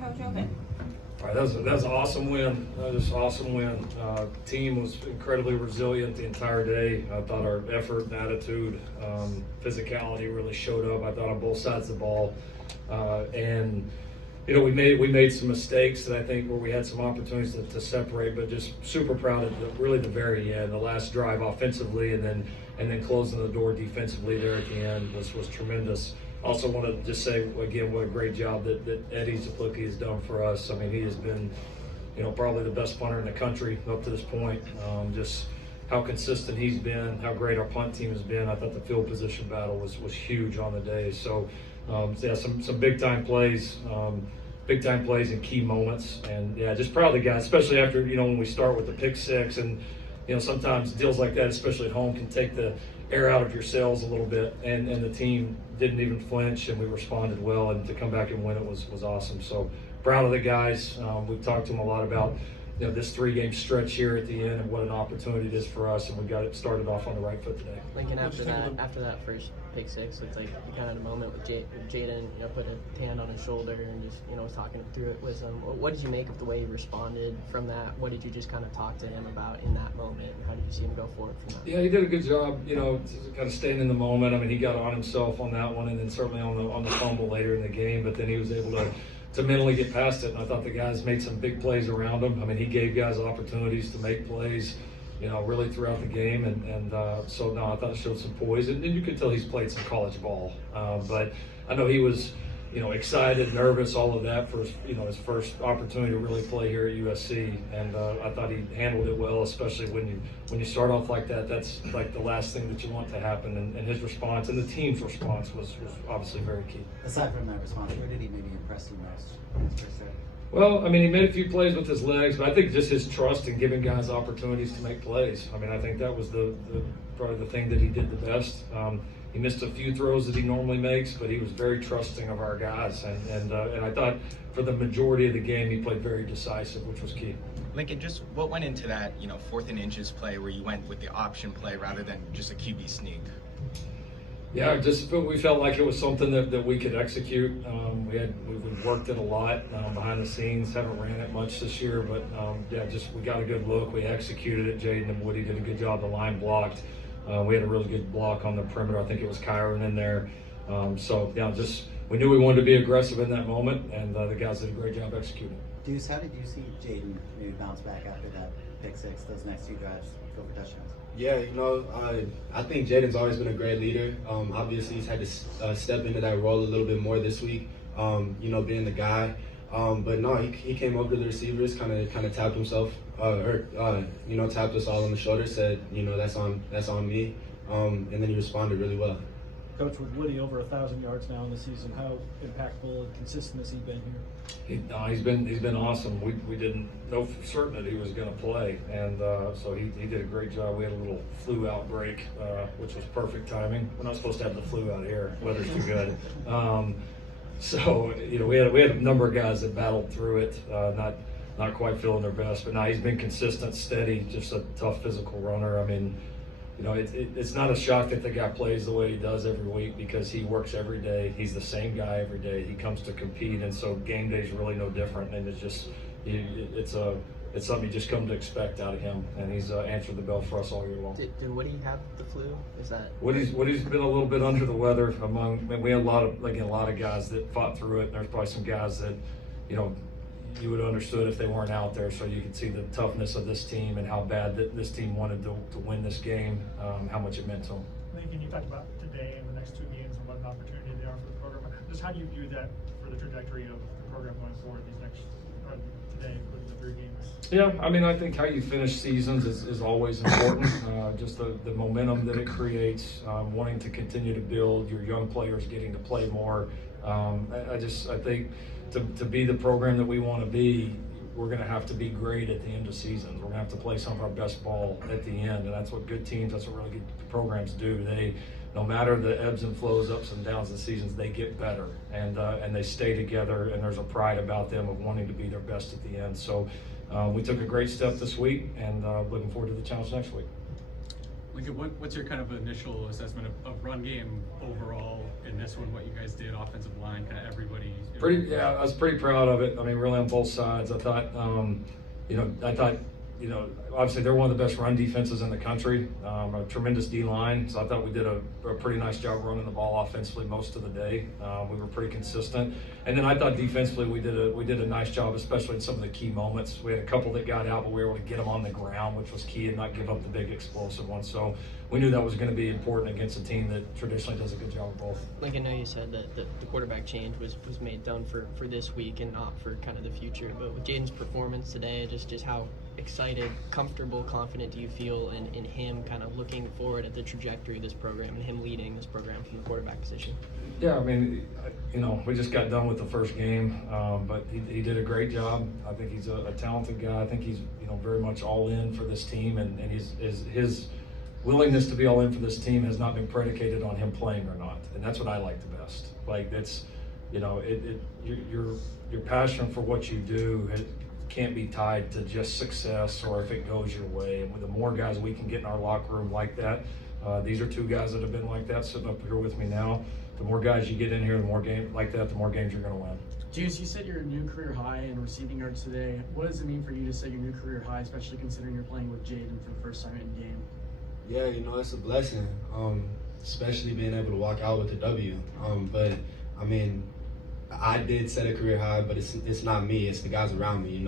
Coach Open? All right, that was an awesome win. That was an awesome win. Team was incredibly resilient the entire day. I thought our effort and attitude, physicality really showed up. I thought on both sides of the ball, and we made some mistakes that I think where we had some opportunities to separate, but just super proud of really the very end, the last drive offensively, and then closing the door defensively there at the end was tremendous. Also want to just say again what a great job that Eddie Zaplucki has done for us. I mean, he has been, probably the best punter in the country up to this point. Just how consistent he's been, how great our punt team has been. I thought the field position battle was huge on the day. So yeah, some big time plays. Big time plays in key moments, and yeah, just proud of the guys, especially after when we start with the pick six, and sometimes deals like that, especially at home, can take the air out of your sails a little bit, and the team didn't even flinch, and we responded well, and to come back and win it was awesome. So proud of the guys. We've talked to them a lot about this 3-game stretch here at the end and what an opportunity it is for us, and we got it started off on the right foot today. Lincoln, after that first pick six, looked like you kind of had a moment with Jaden, put a hand on his shoulder and just was talking through it with him. What did you make of the way he responded from that? What did you just kind of talk to him about in that moment, and how did you see him go forward from that? Yeah, he did a good job, kind of staying in the moment. I mean, he got on himself on that one, and then certainly on the fumble later in the game, but then he was able to mentally get past it, and I thought the guys made some big plays around him. I mean, he gave guys opportunities to make plays, really throughout the game, and so no, I thought it showed some poise, and you could tell he's played some college ball, but I know he was, excited, nervous, all of that for his first opportunity to really play here at USC, and I thought he handled it well, especially when you start off like that. That's like the last thing that you want to happen, and his response and the team's response was obviously very key. Aside from that response, where did he maybe impress you most? Well, I mean, he made a few plays with his legs, but I think just his trust in giving guys opportunities to make plays. I mean, I think that was probably the thing that he did the best. He missed a few throws that he normally makes, but he was very trusting of our guys, and I thought for the majority of the game he played very decisive, which was key. Lincoln, just what went into that 4th and inches play where you went with the option play rather than just a QB sneak? Yeah, we felt like it was something that we could execute. We worked it a lot behind the scenes. Haven't ran it much this year, but we got a good look. We executed it. Jaden and Woody did a good job. The line blocked. We had a really good block on the perimeter. I think it was Kyron in there. We knew we wanted to be aggressive in that moment, and the guys did a great job executing. Duce, how did you see Jaden maybe bounce back after that pick six, those next 2 drives, go for touchdowns? Yeah, I think Jaden's always been a great leader. Obviously, he's had to step into that role a little bit more this week, being the guy. But no, he came over to the receivers, kind of tapped himself, tapped us all on the shoulder, said, that's on me, and then he responded really well. Coach, with Woody over 1,000 yards now in the season, how impactful and consistent has he been here? He's been awesome. We didn't know for certain that he was going to play, and so he did a great job. We had a little flu outbreak, which was perfect timing. We're not supposed to have the flu out here. Weather's too good. So we had a number of guys that battled through it, not quite feeling their best, but now he's been consistent, steady, just a tough physical runner. I mean, it's not a shock that the guy plays the way he does every week because he works every day. He's the same guy every day. He comes to compete, and so game day is really no different. And it's just it's something you just come to expect out of him, and he's answered the bell for us all year long. Did Woody have the flu? Is that Woody's been a little bit under the weather. We had a lot of guys that fought through it. And there's probably some guys that you would have understood if they weren't out there, so you could see the toughness of this team and how bad this team wanted to win this game, how much it meant to them. Lincoln, you talked about today and the next 2 games and what an opportunity they are for the program. Just how do you view that for the trajectory of the program going forward today, including the 3 games? Yeah, I mean, I think how you finish seasons is always important. Just the momentum that it creates, wanting to continue to build, your young players getting to play more. I think to be the program that we want to be, we're going to have to be great at the end of seasons. We're going to have to play some of our best ball at the end, and that's what good teams, that's what really good programs do. No matter the ebbs and flows, ups and downs of seasons, they get better, and they stay together, and there's a pride about them of wanting to be their best at the end. So we took a great step this week, and looking forward to the challenge next week. Lincoln, what's your kind of initial assessment of run game overall in this one? What you guys did, offensive line, kind of everybody. Yeah, I was pretty proud of it. I mean, really on both sides. I thought, obviously they're one of the best run defenses in the country. A tremendous D line. So I thought we did a pretty nice job running the ball offensively most of the day. We were pretty consistent. And then I thought defensively we did a nice job, especially in some of the key moments. We had a couple that got out, but we were able to get them on the ground, which was key, and not give up the big explosive ones. So we knew that was going to be important against a team that traditionally does a good job of both. Lincoln, I know you said that the quarterback change was made done for this week and not for kind of the future. But with Jaden's performance today, just how excited, comfortable, confident do you feel in him kind of looking forward at the trajectory of this program and him leading this program from the quarterback position? Yeah, I mean, we just got done with the first game, but he did a great job. I think he's a talented guy. I think he's very much all in for this team, and his willingness to be all in for this team has not been predicated on him playing or not, and that's what I like the best. Like that's, your passion for what you do can't be tied to just success or if it goes your way. And with the more guys we can get in our locker room like that, these are two guys that have been like that sitting up here with me now. The more guys you get in here, the more games like that, the more games you're going to win. Duce, you set your new career high in receiving yards today. What does it mean for you to set your new career high, especially considering you're playing with Jaylin for the first time in game? Yeah, it's a blessing, especially being able to walk out with a W. But I mean, I did set a career high, but it's not me. It's the guys around me.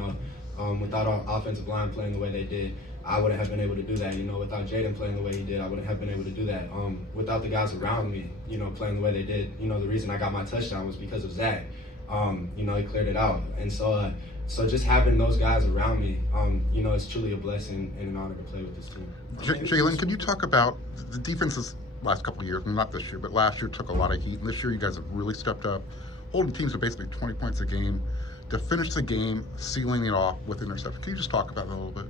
Without our offensive line playing the way they did, I wouldn't have been able to do that. Without Jaden playing the way he did, I wouldn't have been able to do that. Without the guys around me, playing the way they did, the reason I got my touchdown was because of Zach. He cleared it out, and so just having those guys around me, it's truly a blessing and an honor to play with this team. Jaylin, could you talk about the defenses last couple of years, not this year, but last year took a lot of heat, and this year you guys have really stepped up, holding teams to basically 20 points a game to finish the game, sealing it off with interception. Can you just talk about that a little bit?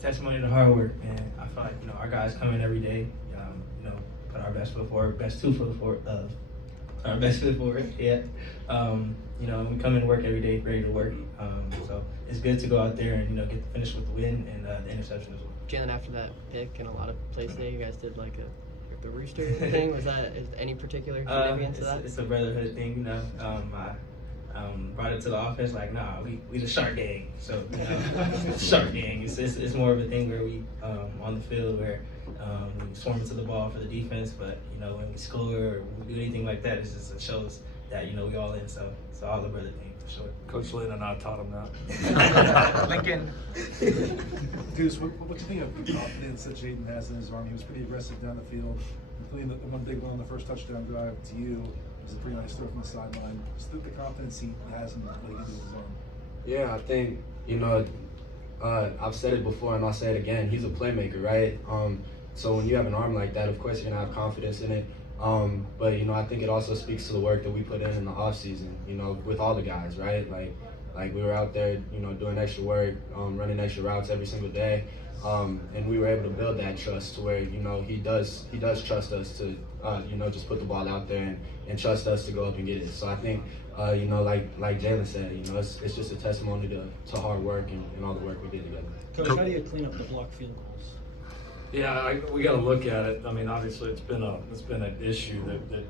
Testimony to hard work, and I feel like our guys come in every day, put our best foot forward, best foot forward. Yeah. We come in work every day, ready to work. So it's good to go out there and get to finish with the win and the interception as well. Jalen, after that pick and a lot of plays today, you guys did like the rooster thing. Is any particular significance to that? It's a brotherhood thing, I brought it to the offense like, nah, we the shark gang. So shark gang. It's more of a thing where we on the field where we swarm into the ball for the defense, but when we score or we do anything like that, it shows that we all in. So it's all the brother thing for sure. Coach Lynn and I taught him that. Lincoln. Duce, what do you think of the confidence that Jaden has in his arm? He was pretty aggressive down the field, including the one big one on the first touchdown drive to you. It was a pretty nice throw from the sideline. Just the confidence he has in what he can do with his arm. Yeah, I think, I've said it before and I'll say it again. He's a playmaker, right? So when you have an arm like that, of course you're going to have confidence in it. But, I think it also speaks to the work that we put in the off season, with all the guys, right? Like we were out there, doing extra work, running extra routes every single day. And we were able to build that trust to where, he does trust us to, just put the ball out there and trust us to go up and get it. So I think, like Jaylin said, it's just a testimony to hard work and all the work we did together. Coach, how do you clean up the blocked field goals? Yeah, we got to look at it. I mean, obviously, it's been an issue that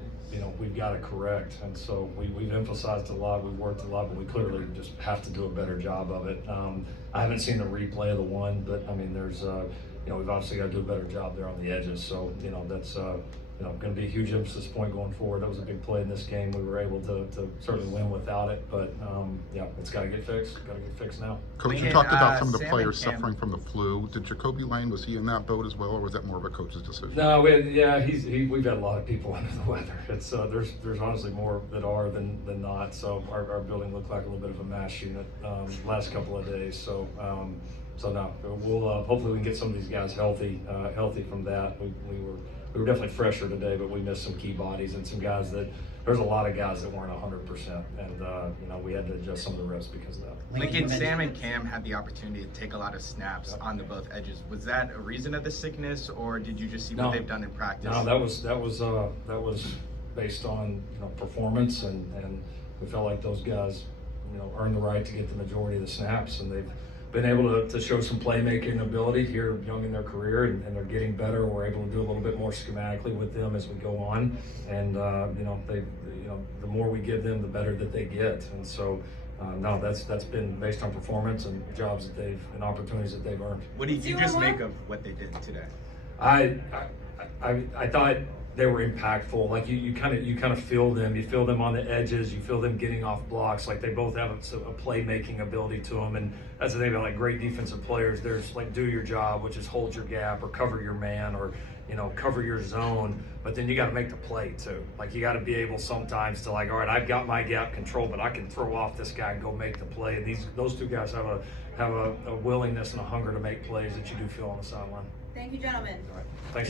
we've got to correct, and so we've emphasized a lot. We've worked a lot, but we clearly just have to do a better job of it. I haven't seen the replay of the one, but I mean, there's we've obviously got to do a better job there on the edges. So that's going to be a huge emphasis point going forward. That was a big play in this game. We were able to certainly win without it, but it's got to get fixed. Got to get fixed now. Coach, you talked about some of the players suffering from the flu. Did Jacoby Lane, was he in that boat as well, or was that more of a coach's decision? No, we've had a lot of people under the weather. It's there's honestly more that are than not. So our building looked like a little bit of a mass unit last couple of days. So no, we'll hopefully we can get some of these guys healthy from that. We were definitely fresher today, but we missed some key bodies and some guys there's a lot of guys that weren't 100%, and we had to adjust some of the reps because of that. Lincoln, Sam and Cam had the opportunity to take a lot of snaps on the both edges. Was that a reason of the sickness, or did you just see what they've done in practice? No, that was based on performance, and we felt like those guys earned the right to get the majority of the snaps, and been able to show some playmaking ability here young in their career, and they're getting better. We're able to do a little bit more schematically with them as we go on, and the more we give them, the better that they get. And so no, that's been based on performance and jobs that and opportunities that they've earned. What did you just make of what they did today? I thought they were impactful. Like you kind of feel them. You feel them on the edges. You feel them getting off blocks. Like they both have a playmaking ability to them, and that's the thing about like great defensive players. There's like do your job, which is hold your gap or cover your man or cover your zone. But then you got to make the play too. Like you got to be able sometimes to like, all right, I've got my gap control, but I can throw off this guy and go make the play. And those two guys have a willingness and a hunger to make plays that you do feel on the sideline. Thank you, gentlemen. All right. Thanks.